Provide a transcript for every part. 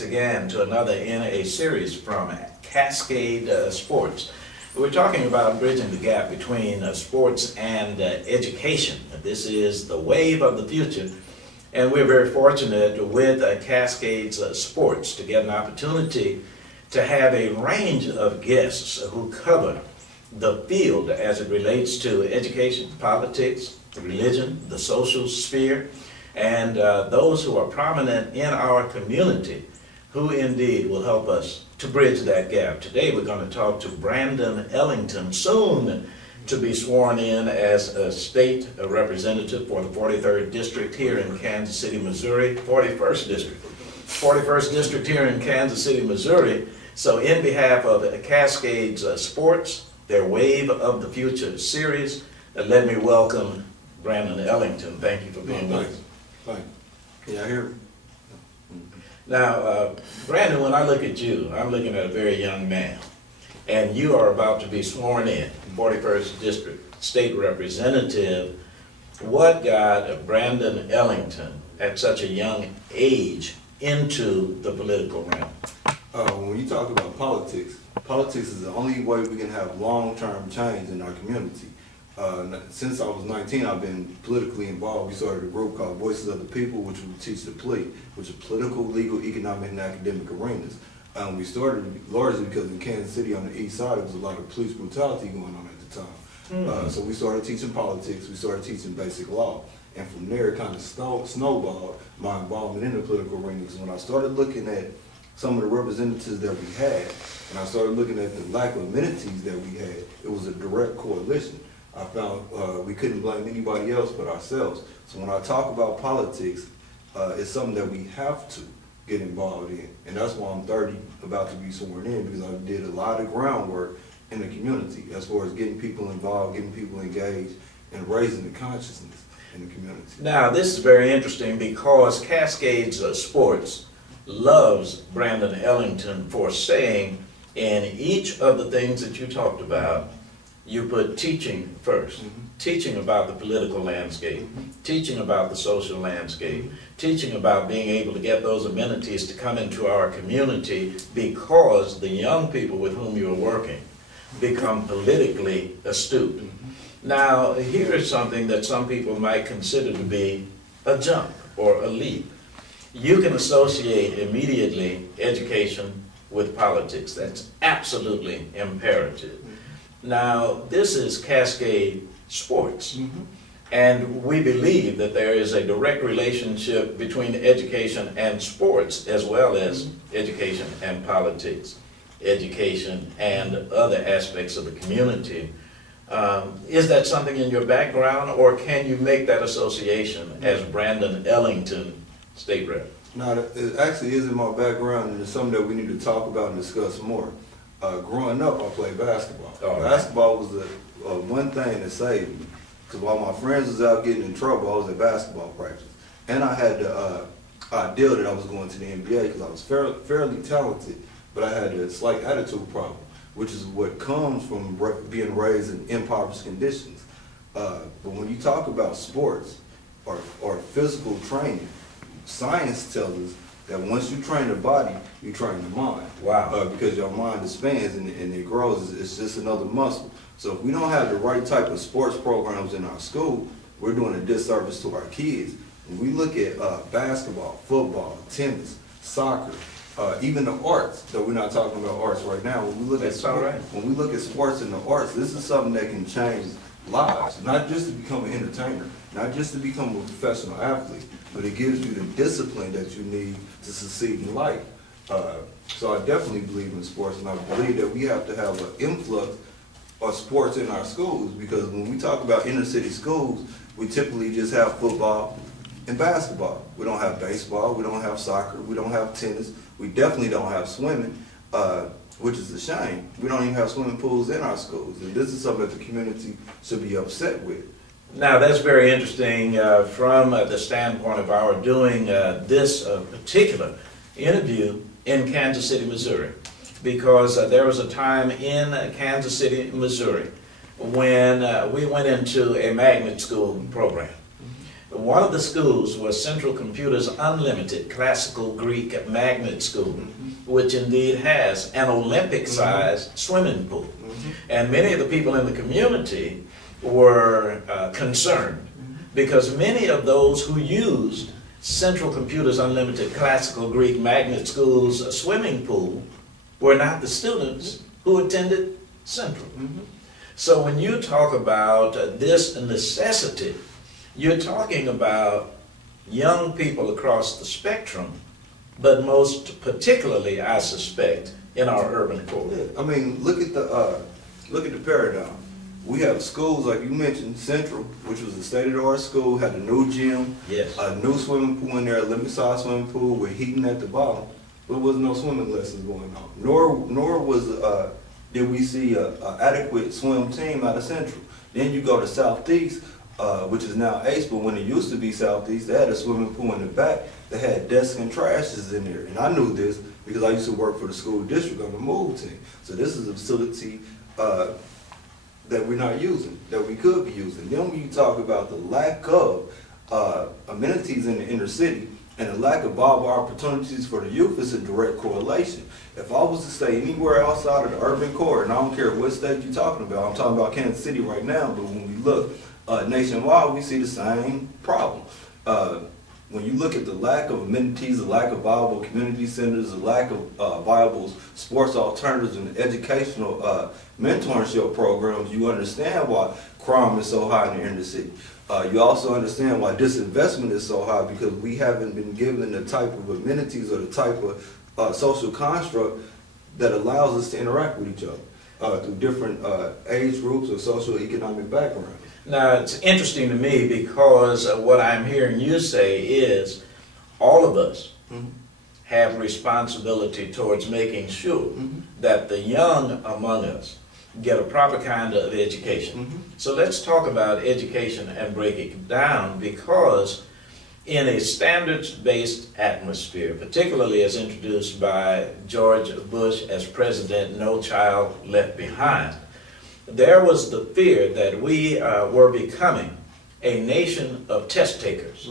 once again to another in a series from Cascade Sports. We're talking about bridging the gap between sports and education. This is the wave of the future, and we're very fortunate with Cascade's Sports to get an opportunity to have a range of guests who cover the field as it relates to education, politics, religion, the social sphere, and those who are prominent in our community who indeed will help us to bridge that gap. Today we're going to talk to Brandon Ellington, soon to be sworn in as a state representative for the 43rd District here in Kansas City, Missouri, 41st District here in Kansas City, Missouri. So in behalf of Cascade's Sports, their Wave of the Future series, let me welcome Brandon Ellington. Thank you for being with us. Thank you. Yeah, I hear. Now, Brandon, when I look at you, I'm looking at a very young man, and you are about to be sworn in, 41st District State Representative. What got Brandon Ellington at such a young age into the political realm? When you talk about politics, politics is the only way we can have long-term change in our community. Since I was 19, I've been politically involved. We started a group called Voices of the People, which we teach the plea, which is political, legal, economic, and academic arenas. We started largely because in Kansas City on the east side, there was a lot of police brutality going on at the time. So we started teaching politics, we started teaching basic law. And from there, it kind of snowballed my involvement in the political arena. Because when I started looking at some of the representatives that we had, and I started looking at the lack of amenities that we had, it was a direct correlation. I found we couldn't blame anybody else but ourselves. So when I talk about politics, it's something that we have to get involved in. And that's why I'm 30, about to be sworn in, because I did a lot of groundwork in the community as far as getting people involved, getting people engaged, and raising the consciousness in the community. Now, this is very interesting because Cascade's Sports loves Brandon Ellington for saying in each of the things that you talked about, you put teaching first, teaching about the political landscape, teaching about the social landscape, teaching about being able to get those amenities to come into our community because the young people with whom you're working become politically astute. Now, here is something that some people might consider to be a jump or a leap. You can associate immediately education with politics. That's absolutely imperative. Now, this is Cascade Sports, and we believe that there is a direct relationship between education and sports, as well as education and politics, education and other aspects of the community. Is that something in your background, or can you make that association as Brandon Ellington, State Rep? No, it actually is in my background, and it's something that we need to talk about and discuss more. Growing up, I played basketball. Basketball was the one thing that saved me. Because while my friends was out getting in trouble, I was at basketball practice. And I had the idea that I was going to the NBA because I was fairly talented, but I had a slight attitude problem, which is what comes from being raised in impoverished conditions. But when you talk about sports or physical training, science tells us that once you train the body, you train the mind. Wow. Because your mind expands and it grows. It's just another muscle. So if we don't have the right type of sports programs in our school, we're doing a disservice to our kids. When we look at basketball, football, tennis, soccer, even the arts, though we're not talking about arts right now, when we look at sports, when we look at sports and the arts, this is something that can change lives, not just to become an entertainer, not just to become a professional athlete, but it gives you the discipline that you need to succeed in life. So I definitely believe in sports, and I believe that we have to have an influx of sports in our schools, because when we talk about inner city schools, we typically just have football and basketball. We don't have baseball, we don't have soccer, we don't have tennis, we definitely don't have swimming, which is a shame. We don't even have swimming pools in our schools, and this is something that the community should be upset with. Now, that's very interesting from the standpoint of our doing this particular interview in Kansas City, Missouri, because there was a time in Kansas City, Missouri, when we went into a magnet school program. One of the schools was Central Computers Unlimited Classical Greek Magnet School, which indeed has an Olympic-sized swimming pool. And many of the people in the community were concerned because many of those who used Central Computers Unlimited Classical Greek Magnet School's swimming pool were not the students who attended Central. So when you talk about this necessity, you're talking about young people across the spectrum, but most particularly, I suspect, in our urban core. Yeah, I mean, look at the paradigm. We have schools like you mentioned, Central, which was a state-of-the-art school, had a new gym, Yes. a new swimming pool in there, a Olympic-sized swimming pool with heating at the bottom, but there was no swimming lessons going on. Nor was did we see a adequate swim team out of Central. Then you go to Southeast, which is now Ace, but when it used to be Southeast, they had a swimming pool in the back that had desks and trashes in there. And I knew this because I used to work for the school district on the move team. So this is a facility that we're not using, that we could be using. Then when you talk about the lack of amenities in the inner city and the lack of viable opportunities for the youth, is a direct correlation. If I was to stay anywhere outside of the urban core, and I don't care what state you're talking about, I'm talking about Kansas City right now, but when we look nationwide, we see the same problem. When you look at the lack of amenities, the lack of viable community centers, the lack of viable sports alternatives and educational mentorship programs, you understand why crime is so high in the inner city. You also understand why disinvestment is so high, because we haven't been given the type of amenities or the type of social construct that allows us to interact with each other through different age groups or social economic backgrounds. Now, it's interesting to me because what I'm hearing you say is all of us have responsibility towards making sure that the young among us get a proper kind of education. So let's talk about education and break it down, because in a standards-based atmosphere, particularly as introduced by George Bush as president, No Child Left Behind, there was the fear that we were becoming a nation of test takers.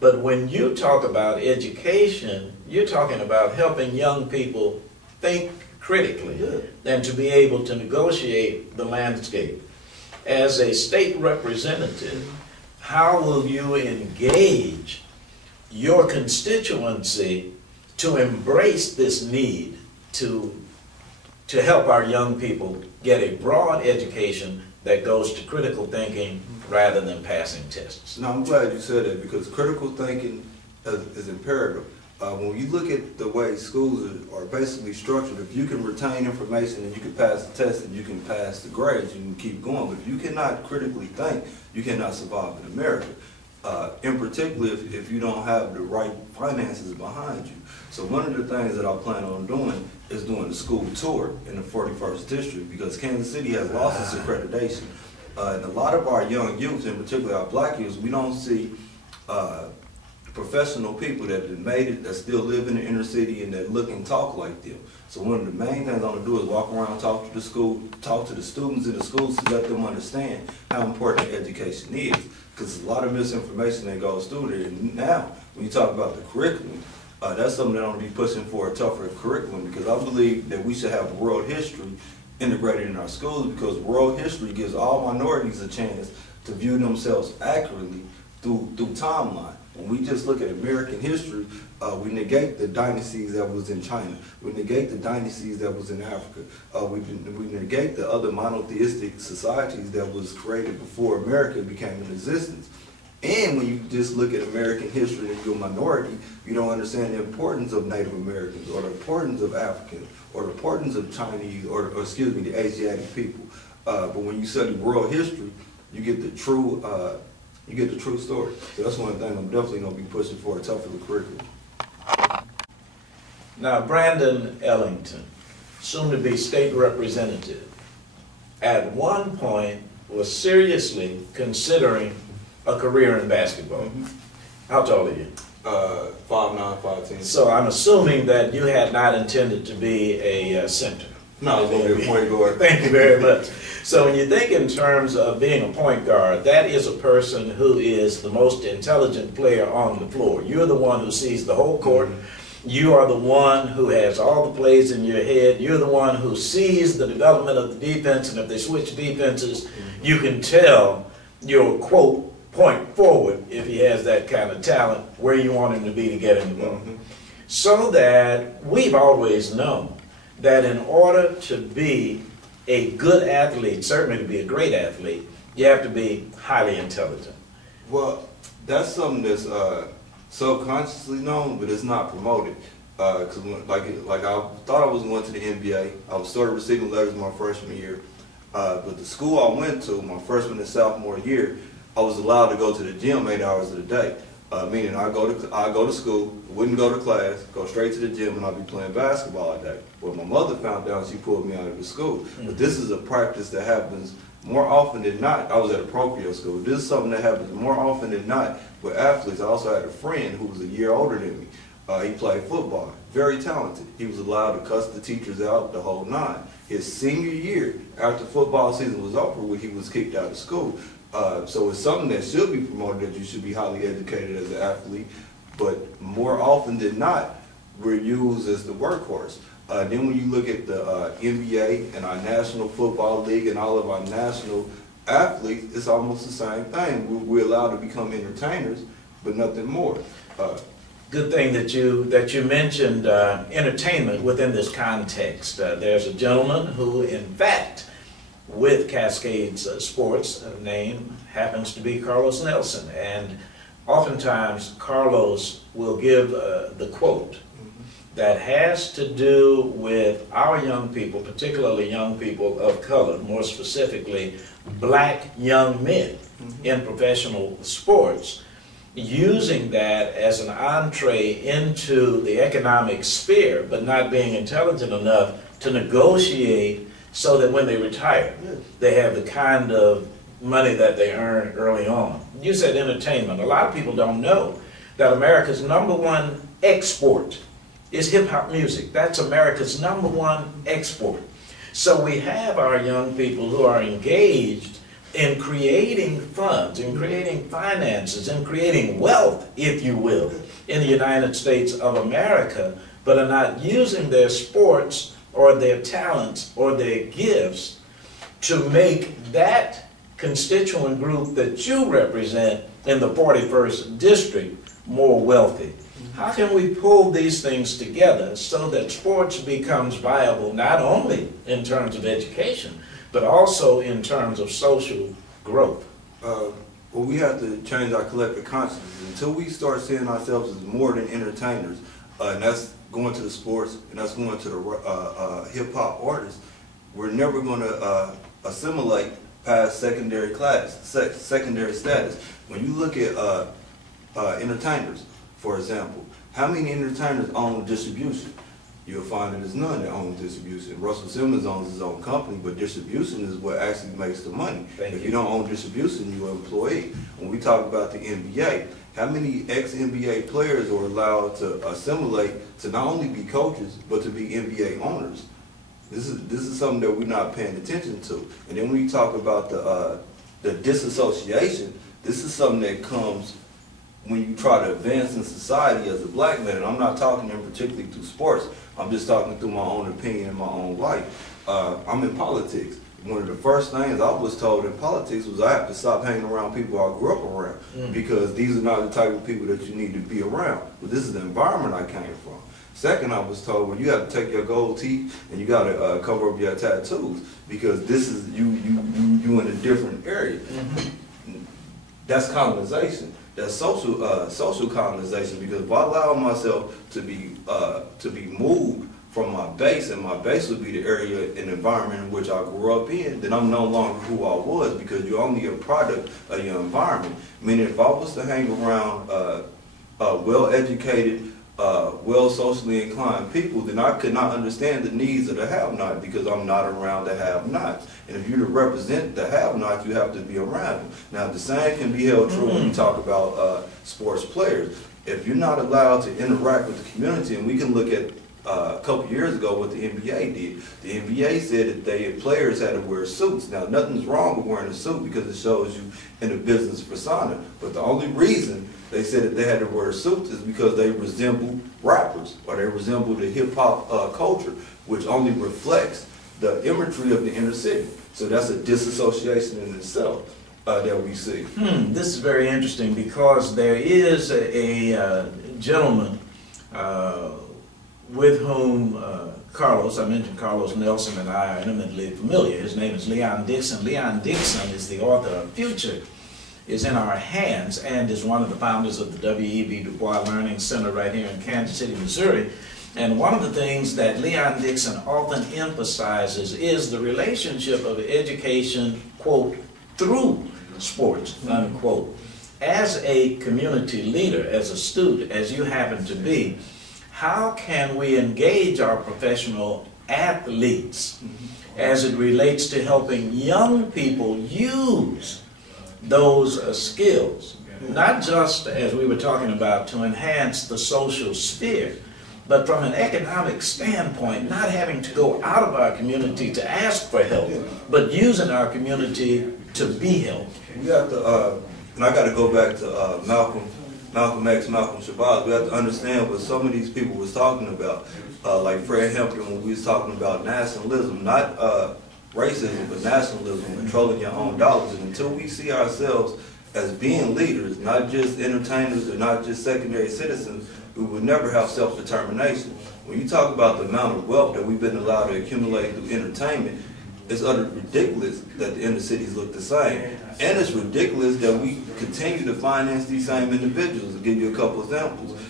But when you talk about education, you're talking about helping young people think critically and to be able to negotiate the landscape. As a state representative, how will you engage your constituency to embrace this need to help our young people get a broad education that goes to critical thinking rather than passing tests? No, I'm glad you said that, because critical thinking is imperative. When you look at the way schools are basically structured, if you can retain information and you can pass the test and you can pass the grades, you can keep going. But if you cannot critically think, you cannot survive in America. In particular, if you don't have the right finances behind you. So one of the things that I plan on doing is doing a school tour in the 41st District, because Kansas City has lost its accreditation. And a lot of our young youth, in particular our black youth, we don't see professional people that have made it, that still live in the inner city and that look and talk like them. So one of the main things I'm going to do is walk around, talk to the school, talk to the students in the schools to let them understand how important education is. Because there's a lot of misinformation that goes through there. And now, when you talk about the curriculum, that's something that I'm going to be pushing for, a tougher curriculum, because I believe that we should have world history integrated in our schools, because world history gives all minorities a chance to view themselves accurately through timeline. When we just look at American history, we negate the dynasties that was in China. We negate the dynasties that was in Africa. We negate the other monotheistic societies that was created before America became in existence. And when you just look at American history and you're a minority, you don't understand the importance of Native Americans, or the importance of Africans, or the importance of Chinese, or excuse me, the Asiatic people. But when you study world history, you get the true story. So that's one thing I'm definitely going to be pushing for, a tougher curriculum. Now, Brandon Ellington, soon to be state representative, at one point was seriously considering a career in basketball. How tall are you? 5'9", 5'10". So I'm assuming that you had not intended to be a center. No, I was going to be a point guard. Thank you very much. So when you think in terms of being a point guard, that is a person who is the most intelligent player on the floor. You're the one who sees the whole court. You are the one who has all the plays in your head. You're the one who sees the development of the defense, and if they switch defenses, you can tell your, quote, point forward, if he has that kind of talent, where you want him to be to get him the ball. So that we've always known that in order to be a good athlete, certainly to be a great athlete, you have to be highly intelligent. Well, that's something that's subconsciously known, but it's not promoted. Because like I thought I was going to the NBA. I was started receiving letters my freshman year. But the school I went to, my freshman and sophomore year, I was allowed to go to the gym 8 hours of the day. Meaning I go to school, wouldn't go to class, go straight to the gym, and I'd be playing basketball all day. Well, my mother found out, she pulled me out of the school. But this is a practice that happens more often than not. I was at a parochial school. This is something that happens more often than not with athletes. I also had a friend who was a year older than me. He played football, very talented. He was allowed to cuss the teachers out, the whole nine. His senior year, after football season was over, he was kicked out of school. So it's something that should be promoted, that you should be highly educated as an athlete, but more often than not, we're used as the workhorse. Then when you look at the NBA and our National Football League and all of our national athletes, it's almost the same thing. We're allowed to become entertainers, but nothing more. Good thing that you mentioned entertainment within this context. There's a gentleman who, in fact, with Cascade's sports name happens to be Carlos Nelson, and oftentimes Carlos will give the quote that has to do with our young people, particularly young people of color, more specifically black young men in professional sports, using that as an entree into the economic sphere, but not being intelligent enough to negotiate so that when they retire, they have the kind of money that they earn early on. You said entertainment. A lot of people don't know that America's #1 export is hip-hop music. That's America's #1 export. So we have our young people who are engaged in creating funds, in creating finances, in creating wealth, if you will, in the United States of America, but are not using their sports or their talents or their gifts to make that constituent group that you represent in the 41st District more wealthy. How can we pull these things together so that sports becomes viable not only in terms of education, but also in terms of social growth? Well, we have to change our collective consciousness. Until we start seeing ourselves as more than entertainers, and that's going to the sports, and that's going to the hip-hop artists, we're never going to assimilate past secondary status. When you look at entertainers, for example, how many entertainers own distribution? You'll find that there's none that own distribution. Russell Simmons owns his own company, but distribution is what actually makes the money. If you don't own distribution, you're an employee. When we talk about the NBA, how many ex-NBA players are allowed to assimilate to not only be coaches, but to be NBA owners? This is something that we're not paying attention to. And then when we talk about the disassociation, this is something that comes when you try to advance in society as a black man. And I'm not talking in particularly through sports. I'm just talking through my own opinion and my own life. I'm in politics. One of the first things I was told in politics was I have to stop hanging around people I grew up around because these are not the type of people that you need to be around. But this is the environment I came from. Second, I was told, well, you have to take your gold teeth and you got to cover up your tattoos because this is you in a different area. That's colonization. That's social colonization, because if I allow myself to be moved from my base, and my base would be the area and environment in which I grew up in, then I'm no longer who I was, because you're only a product of your environment. Meaning, if I was to hang around well-educated, well socially inclined people, then I could not understand the needs of the have-not, because I'm not around the have-nots. And if you're to represent the have-nots, you have to be around them. Now, the same can be held true when we talk about sports players. If you're not allowed to interact with the community, and we can look at a couple years ago what the NBA did. The NBA said that players had to wear suits. Now, nothing's wrong with wearing a suit because it shows you in a business persona. But the only reason they said that they had to wear suits is because they resemble rappers or they resemble the hip-hop culture, which only reflects the imagery of the inner city. So that's a disassociation in itself that we see. This is very interesting because there is a gentleman with whom Carlos, I mentioned Carlos Nelson and I are intimately familiar. His name is Leon Dixon. Leon Dixon is the author of Future is in Our Hands and is one of the founders of the W.E.B. Du Bois Learning Center right here in Kansas City, Missouri. And one of the things that Leon Dixon often emphasizes is the relationship of education, quote, through sports, unquote. As a community leader, as a student, as you happen to be, how can we engage our professional athletes as it relates to helping young people use those skills, not just, as we were talking about, to enhance the social sphere, but from an economic standpoint, not having to go out of our community to ask for help, but using our community to be helped. We have to, and I got to go back to Malcolm X, Malcolm Shabazz. We have to understand what some of these people was talking about, like Fred Hampton when we was talking about nationalism, not racism, but nationalism, controlling your own dollars. And until we see ourselves as being leaders, not just entertainers or not just secondary citizens, we would never have self-determination. When you talk about the amount of wealth that we've been allowed to accumulate through entertainment, it's utterly ridiculous that the inner cities look the same. And it's ridiculous that we continue to finance these same individuals. I'll give you a couple examples.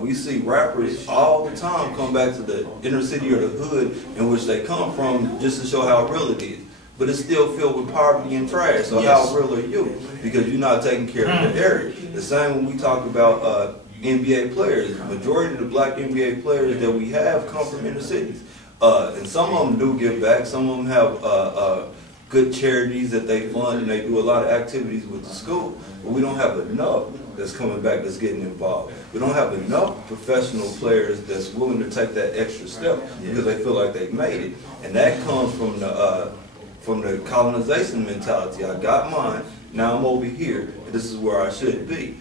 We see rappers all the time come back to the inner city or the hood in which they come from just to show how real it is. But it's still filled with poverty and trash, so yes. How real are you? Because you're not taking care of the area. The same when we talk about NBA players. The majority of the black NBA players that we have come from inner cities. And some of them do give back. Some of them have good charities that they fund, and they do a lot of activities with the school. But we don't have enough that's coming back that's getting involved. We don't have enough professional players that's willing to take that extra step because they feel like they've made it. And that comes from the colonization mentality. I got mine, now I'm over here, and this is where I should be.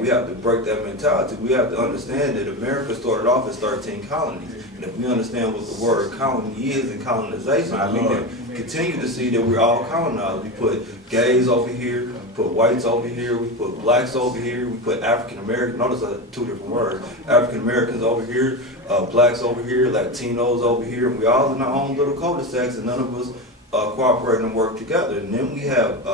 We have to break that mentality. We have to understand that America started off as 13 colonies. And if we understand what the word colony is and colonization, we can continue to see that we're all colonized. We put gays over here, we put whites over here, we put blacks over here, we put African Americans, notice two different words, African Americans over here, blacks over here, Latinos over here, and we all in our own little cul-de-sacs, and none of us cooperate and work together. And then we have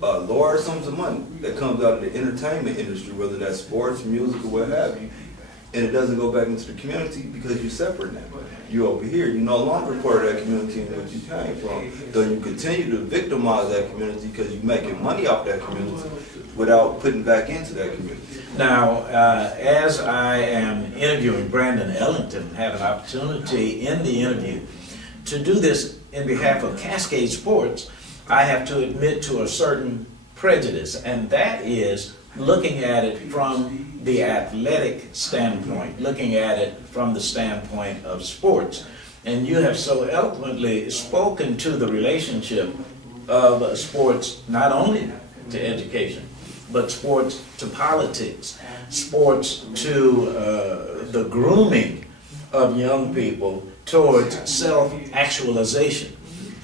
large sums of money that comes out of the entertainment industry, whether that's sports, music, or what have you, and it doesn't go back into the community because you're separate now. You're over here. You're no longer part of that community in which you came from. Though you continue to victimize that community because you're making money off that community without putting back into that community. Now, as I am interviewing Brandon Ellington, have an opportunity in the interview to do this in behalf of Cascade Sports, I have to admit to a certain prejudice, and that is looking at it from the athletic standpoint, looking at it from the standpoint of sports. And you have so eloquently spoken to the relationship of sports not only to education, but sports to politics, sports to the grooming of young people towards self-actualization.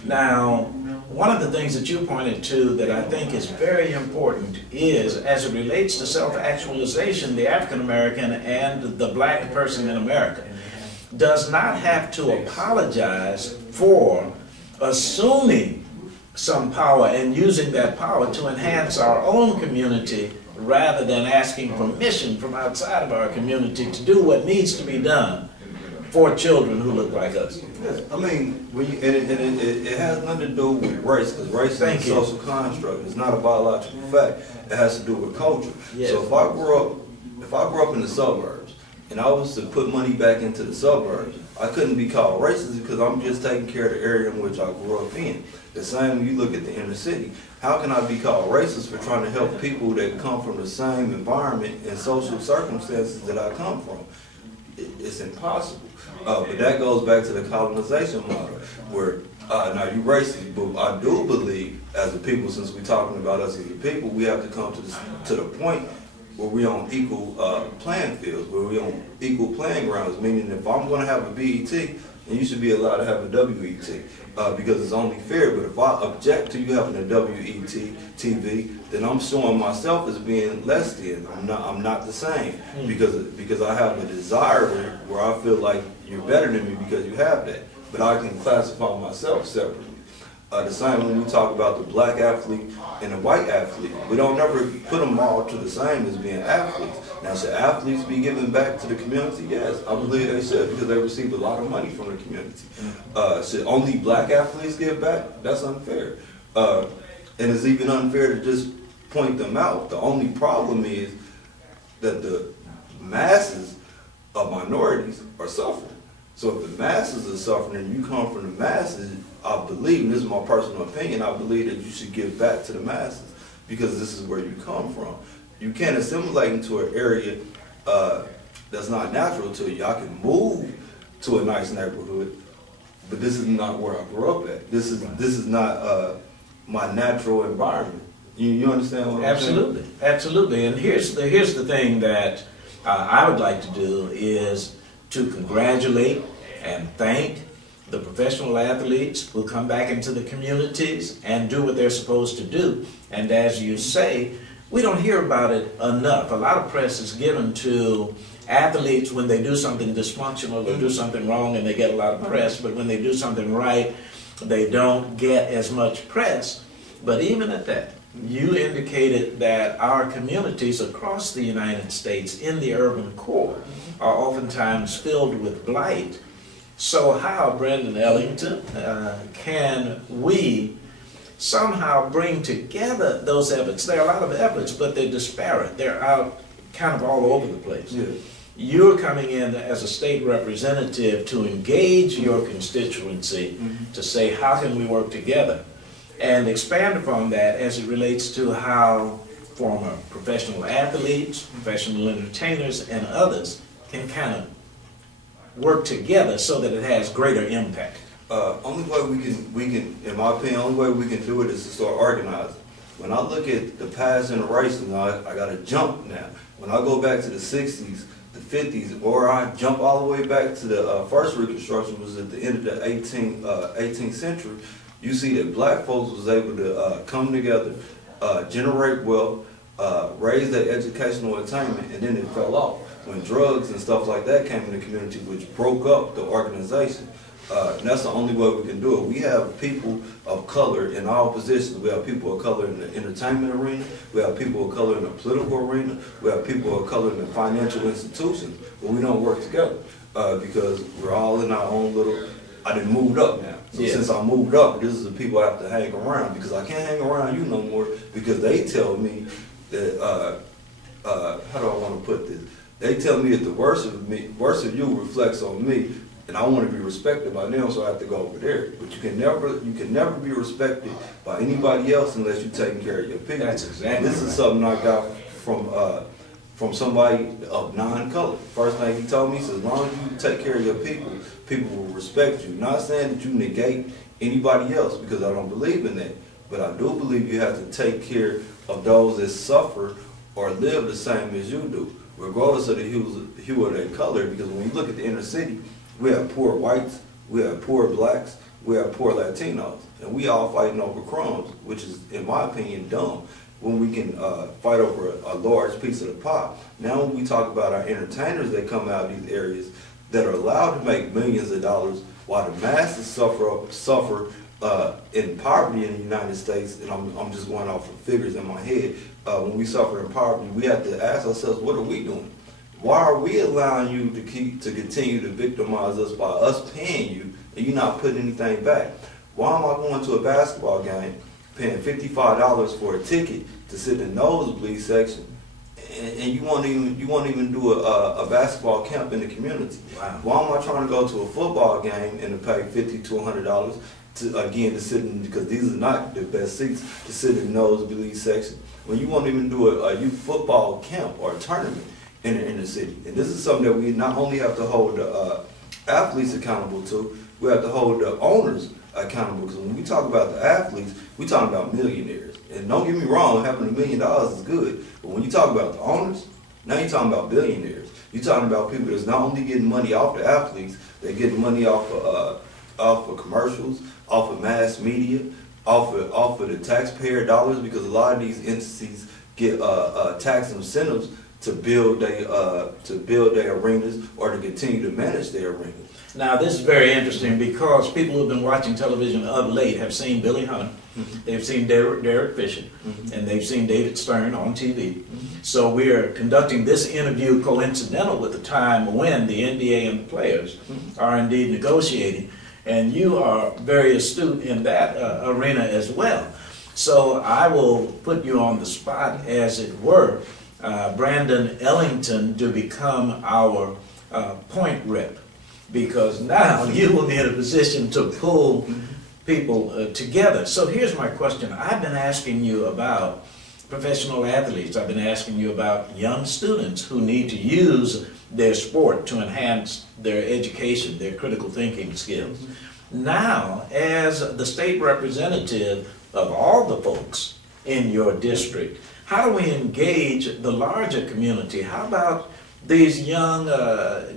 Now, one of the things that you pointed to that I think is very important is, as it relates to self-actualization, the African American and the black person in America does not have to apologize for assuming some power and using that power to enhance our own community rather than asking permission from outside of our community to do what needs to be done for children who look like us. Yes. I mean, when you, it has nothing to do with race, because race is a social construct. It's not a biological fact. It has to do with culture. Yes. So if I grew up in the suburbs and I was to put money back into the suburbs, I couldn't be called racist because I'm just taking care of the area in which I grew up in. The same when you look at the inner city. How can I be called racist for trying to help people that come from the same environment and social circumstances that I come from? it's impossible. But that goes back to the colonization model, where now you racist, but I do believe as a people, since we're talking about us as a people, we have to come to the point where we're on equal playing fields, where we're on equal playing grounds. Meaning, if I'm going to have a BET, then you should be allowed to have a WET, because it's only fair. But if I object to you having a WET TV, then I'm showing myself as being less than. I'm not the same, because I have a desire where I feel like you're better than me because you have that. But I can classify myself separately. The same when we talk about the black athlete and the white athlete. We don't never put them all to the same as being athletes. Now, should athletes be giving back to the community? Yes, I believe they should, because they receive a lot of money from the community. Should only black athletes give back? That's unfair. And it's even unfair to just point them out. The only problem is that the masses of minorities are suffering. So if the masses are suffering and you come from the masses, I believe, and this is my personal opinion, I believe that you should give back to the masses, because this is where you come from. You can't assimilate into an area that's not natural to you. I can move to a nice neighborhood, but this is not where I grew up at. This is not my natural environment. You understand what I'm saying? Absolutely, absolutely. And here's the thing that I would like to do is to congratulate and thank the professional athletes who come back into the communities and do what they're supposed to do. And as you say, we don't hear about it enough. A lot of press is given to athletes when they do something dysfunctional or do something wrong, and they get a lot of press. But when they do something right, they don't get as much press. But even at that, you indicated that our communities across the United States in the urban core are oftentimes filled with blight. So how, Brandon Ellington, can we somehow bring together those efforts? There are a lot of efforts, but they're disparate. They're out kind of all over the place. Yeah. You're coming in as a state representative to engage your constituency to say, how can we work together? And expand upon that as it relates to how former professional athletes, professional entertainers, and others can kind of work together so that it has greater impact. Only way we can, in my opinion, only way we can do it is to start organizing. When I look at the past generations, I got to jump now. When I go back to the 60s, the 50s, or I jump all the way back to the first Reconstruction, was at the end of the 18th century, you see that black folks was able to come together, generate wealth, raise their educational attainment, and then it fell off when drugs and stuff like that came in the community, which broke up the organization. And that's the only way we can do it. We have people of color in all positions. We have people of color in the entertainment arena. We have people of color in the political arena. We have people of color in the financial institutions. But we don't work together because we're all in our own little. I done moved up now. So since I moved up, this is the people I have to hang around, because I can't hang around you no more, because they tell me that, how do I want to put this? They tell me that the worst of you reflects on me, and I want to be respected by them, so I have to go over there. But you can never be respected by anybody else unless you're taking care of your people. That's exactly This is something I got from somebody of non-color. First thing he told me, he said, as long as you take care of your people, people will respect you. Not saying that you negate anybody else, because I don't believe in that. But I do believe you have to take care of those that suffer or live the same as you do, regardless of the hue of their color. Because when you look at the inner city, we have poor whites, we have poor blacks, we have poor Latinos, and we all fighting over crumbs, which is, in my opinion, dumb. When we can fight over a large piece of the pie. Now when we talk about our entertainers that come out of these areas that are allowed to make millions of dollars while the masses suffer in poverty in the United States, and I'm just going off of figures in my head, when we suffer in poverty, we have to ask ourselves, what are we doing? Why are we allowing you to continue to victimize us by us paying you and you're not putting anything back? Why am I going to a basketball game paying $55 for a ticket to sit in the nosebleed section, and you won't even do a basketball camp in the community? Wow. Why am I trying to go to a football game and to pay $50 to $100 to sit in, because these are not the best seats, to sit in the nosebleed section, when you won't even do a youth football camp or a tournament in the city. And this is something that we not only have to hold the athletes accountable to, we have to hold the owners accountable. Because when we talk about the athletes, we talk about millionaires. And don't get me wrong, having $1 million is good. But when you talk about the owners, now you're talking about billionaires. You're talking about people that's not only getting money off the athletes, they're getting money off of commercials, off of mass media, off of the taxpayer dollars, because a lot of these entities get tax incentives to build their arenas or to continue to manage their arenas. Now, this is very interesting because people who've been watching television of late have seen Billy Hunt, they've seen Derek Fisher, and they've seen David Stern on TV. So we are conducting this interview coincidental with the time when the NBA and the players are indeed negotiating. And you are very astute in that arena as well. So I will put you on the spot, as it were, Brandon Ellington, to become our point rep. Because now you will be in a position to pull people together. So here's my question. I've been asking you about professional athletes. I've been asking you about young students who need to use their sport to enhance their education, their critical thinking skills. Now, as the state representative of all the folks in your district, how do we engage the larger community? How about these young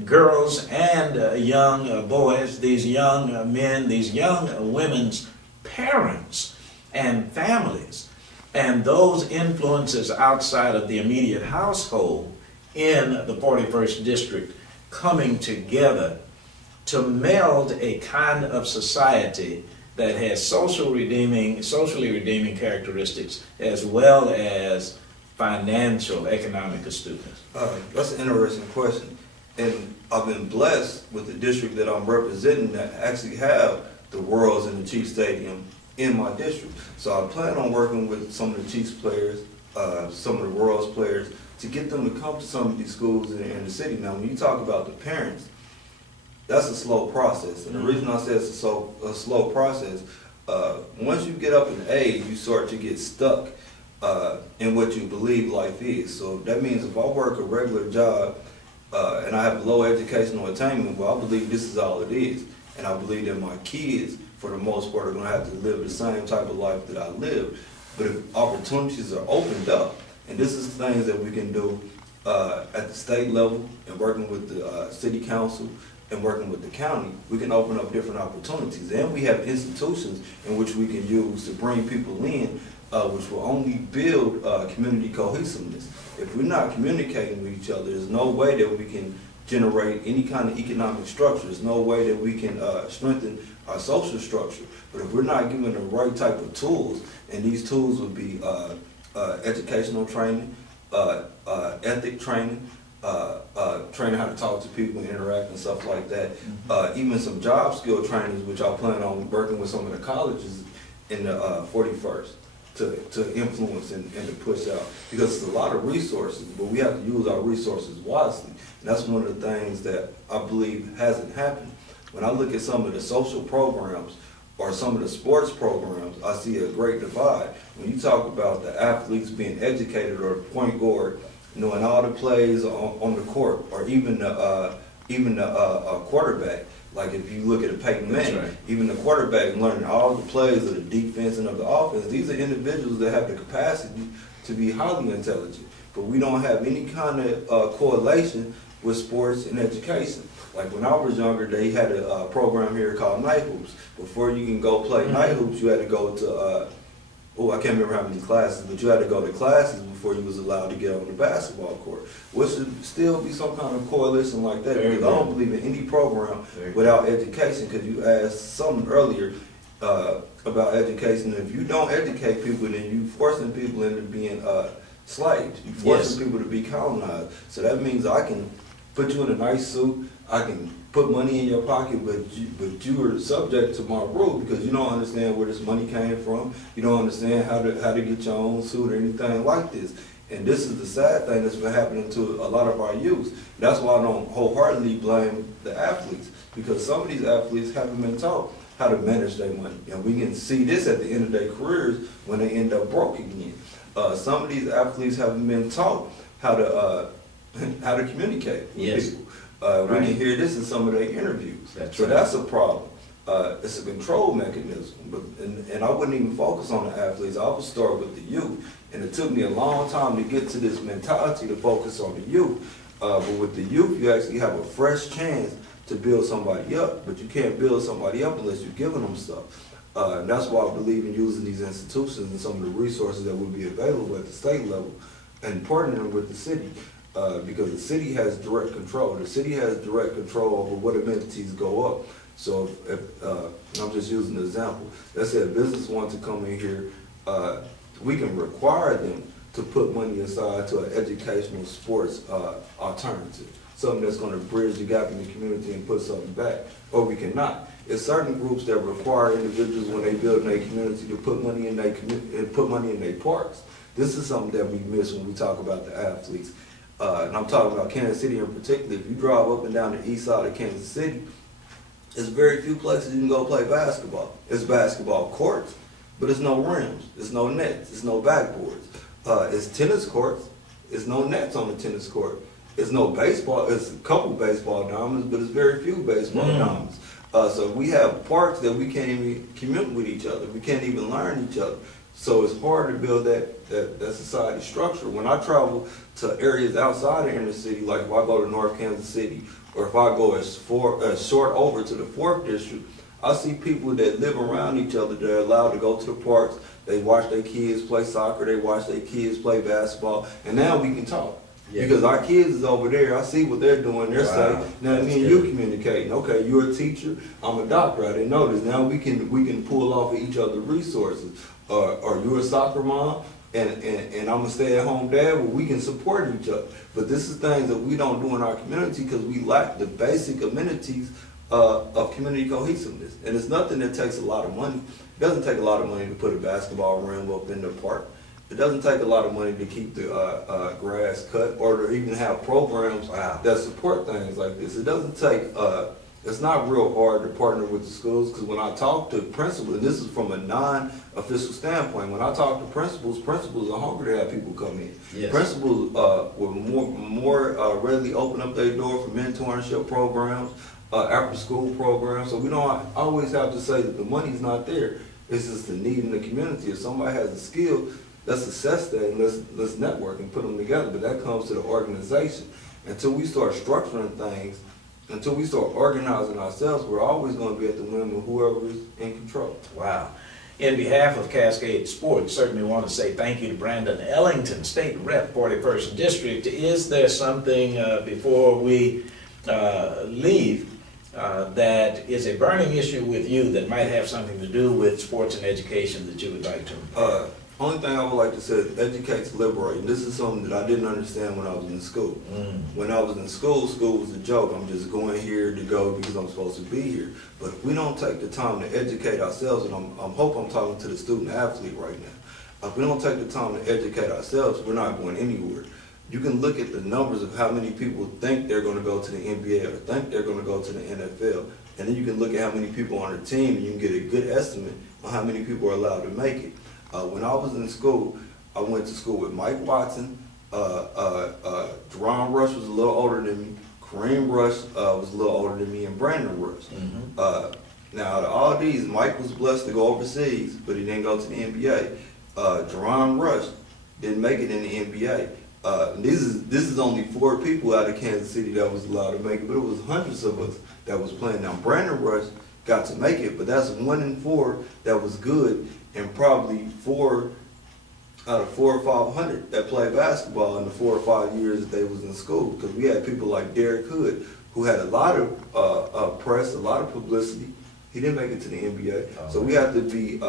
girls and young boys, these young men, these young women's parents and families, and those influences outside of the immediate household in the 41st District coming together to meld a kind of society that has socially redeeming characteristics as well as financial, economic astuteness? That's an interesting question. And I've been blessed with the district that I'm representing that actually have the Worlds and the Chiefs Stadium in my district. So I plan on working with some of the Chiefs players, some of the Worlds players, to get them to come to some of these schools in the city. Now, when you talk about the parents, that's a slow process. And the reason I say it's a slow process, once you get up in age, you start to get stuck in what you believe life is. So that means if I work a regular job and I have low educational attainment, well, I believe this is all it is. And I believe that my kids, for the most part, are going to have to live the same type of life that I live. But if opportunities are opened up, and this is things that we can do at the state level and working with the city council and working with the county, we can open up different opportunities. And we have institutions in which we can use to bring people in, which will only build community cohesiveness. If we're not communicating with each other, there's no way that we can generate any kind of economic structure. There's no way that we can strengthen our social structure. But if we're not given the right type of tools, and these tools would be educational training, ethic training, training how to talk to people and interact and stuff like that, even some job skill trainings, which I plan on working with some of the colleges in the 41st. To influence and to push out, because it's a lot of resources, but we have to use our resources wisely. And that's one of the things that I believe hasn't happened. When I look at some of the social programs or some of the sports programs, I see a great divide. When you talk about the athletes being educated, or the point guard knowing all the plays on the court, or even the quarterback. Like if you look at a Peyton Manning, right, even the quarterback learning all the plays of the defense and of the offense, these are individuals that have the capacity to be highly intelligent. But we don't have any kind of correlation with sports and education. Like when I was younger, they had a program here called Night Hoops. Before you can go play Night Hoops, you had to go to, I can't remember how many classes, but you had to go to classes before you was allowed to get on the basketball court. Which should still be some kind of correlation like that, because I don't believe in any program without education, because you asked something earlier about education. If you don't educate people, then you're forcing people into being slaves. You're forcing people to be colonized. So that means I can put you in a nice suit, I can put money in your pocket, but you are subject to my rule, because you don't understand where this money came from. You don't understand how to get your own suit or anything like this. And this is the sad thing that's been happening to a lot of our youth. That's why I don't wholeheartedly blame the athletes, because some of these athletes haven't been taught how to manage their money. And we can see this at the end of their careers when they end up broke again. Some of these athletes haven't been taught how how to communicate with Yes. people. Right. We can hear this in some of their interviews. That's so right. that's a problem. It's a control mechanism, and I wouldn't even focus on the athletes. I would start with the youth, and it took me a long time to get to this mentality to focus on the youth. But with the youth, you actually have a fresh chance to build somebody up, but you can't build somebody up unless you're giving them stuff. And that's why I believe in using these institutions and some of the resources that would be available at the state level and partnering with the city. Because the city has direct control. The city has direct control over what amenities go up. So if I'm just using an example, let's say a business wants to come in here, we can require them to put money aside to an educational sports alternative, something that's going to bridge the gap in the community and put something back, or we cannot. There's certain groups that require individuals when they build in their community to put money in their parks. This is something that we miss when we talk about the athletes. And I'm talking about Kansas City in particular. If you drive up and down the east side of Kansas City, there's very few places you can go play basketball. It's basketball courts, but there's no rims, there's no nets, there's no backboards. It's tennis courts, there's no nets on the tennis court. There's no baseball, it's a couple baseball diamonds, but it's very few baseball diamonds. So we have parks that we can't even commute with each other. We can't even learn each other. So it's hard to build that society structure. When I travel to areas outside of inner city, like if I go to North Kansas City, or if I go as short over to the 4th District, I see people that live around each other. They're allowed to go to the parks. They watch their kids play soccer. They watch their kids play basketball. And now we can talk. Yeah. Because our kids is over there. I see what they're doing. They're saying, now me and you communicating. Okay, you're a teacher. I'm a doctor. I didn't know this. Now we can pull off of each other's resources. Or you're a soccer mom, and I'm a stay-at-home dad. Well, we can support each other. But this is things that we don't do in our community because we lack the basic amenities of community cohesiveness. And it's nothing that takes a lot of money. It doesn't take a lot of money to put a basketball rim up in the park. It doesn't take a lot of money to keep the grass cut or to even have programs that support things like this. It doesn't take, it's not real hard to partner with the schools, because when I talk to principals, and this is from a non-official standpoint, when I talk to principals are hungry to have people come in. Yes. Principals will more readily open up their door for mentorship programs, after-school programs. So we don't always have to say that the money's not there. It's just the need in the community. If somebody has a skill, let's assess that and let's network and put them together. But that comes to the organization. Until we start structuring things, until we start organizing ourselves, we're always going to be at the whim of whoever is in control. Wow. In behalf of Cascade Sports, certainly want to say thank you to Brandon Ellington, State Rep, 41st District. Is there something before we leave that is a burning issue with you that might have something to do with sports and education that you would like to? Only thing I would like to say is educate to liberate. And this is something that I didn't understand when I was in school. When I was in school, school was a joke. I'm just going here to go because I'm supposed to be here. But if we don't take the time to educate ourselves, and I hope I'm talking to the student athlete right now. If we don't take the time to educate ourselves, we're not going anywhere. You can look at the numbers of how many people think they're going to go to the NBA or think they're going to go to the NFL. And then you can look at how many people on the team, and you can get a good estimate on how many people are allowed to make it. When I was in school, I went to school with Mike Watson. Jerron Rush was a little older than me. Kareem Rush was a little older than me, and Brandon Rush. Now, out of all these, Mike was blessed to go overseas, but he didn't go to the NBA. Jerron Rush didn't make it in the NBA. This is only 4 people out of Kansas City that was allowed to make it, but it was hundreds of us that was playing. Now, Brandon Rush got to make it, but that's 1 in 4 that was good, and probably 4 out of 400 or 500 that played basketball in the 4 or 5 years that they was in school. Because we had people like Derek Hood, who had a lot of press, a lot of publicity. He didn't make it to the NBA. So we have to be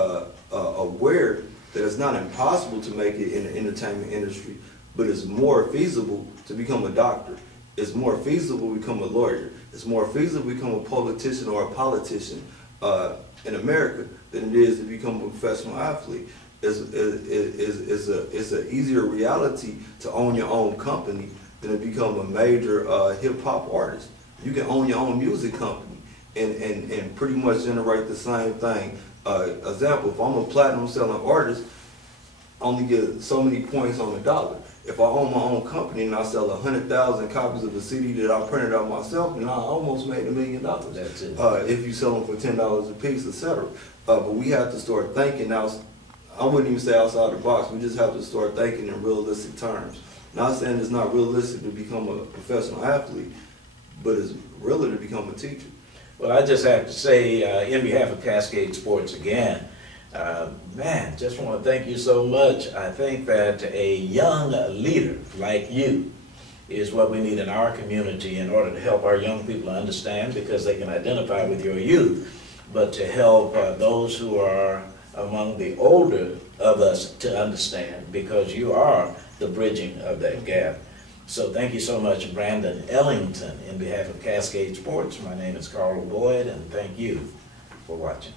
aware that it's not impossible to make it in the entertainment industry, but it's more feasible to become a doctor. It's more feasible to become a lawyer. It's more feasible to become a politician or a politician in America than it is to become a professional athlete. It's an easier reality to own your own company than to become a major hip-hop artist. You can own your own music company and pretty much generate the same thing. Example, if I'm a platinum selling artist, I only get so many points on the dollar. If I own my own company and I sell 100,000 copies of the CD that I printed out myself, then I almost made $1 million. That's it. If you sell them for $10 a piece, etc. But we have to start thinking now. I wouldn't even say outside the box. We just have to start thinking in realistic terms. Not saying it's not realistic to become a professional athlete, but it's really to become a teacher. Well, I just have to say, in behalf of Cascade Sports again, man, just want to thank you so much. I think that a young leader like you is what we need in our community in order to help our young people understand, because they can identify with your youth, but to help those who are among the older of us to understand, because you are the bridging of that gap. So thank you so much, Brandon Ellington. In behalf of Cascade Sports, my name is Carl Boyd, and thank you for watching.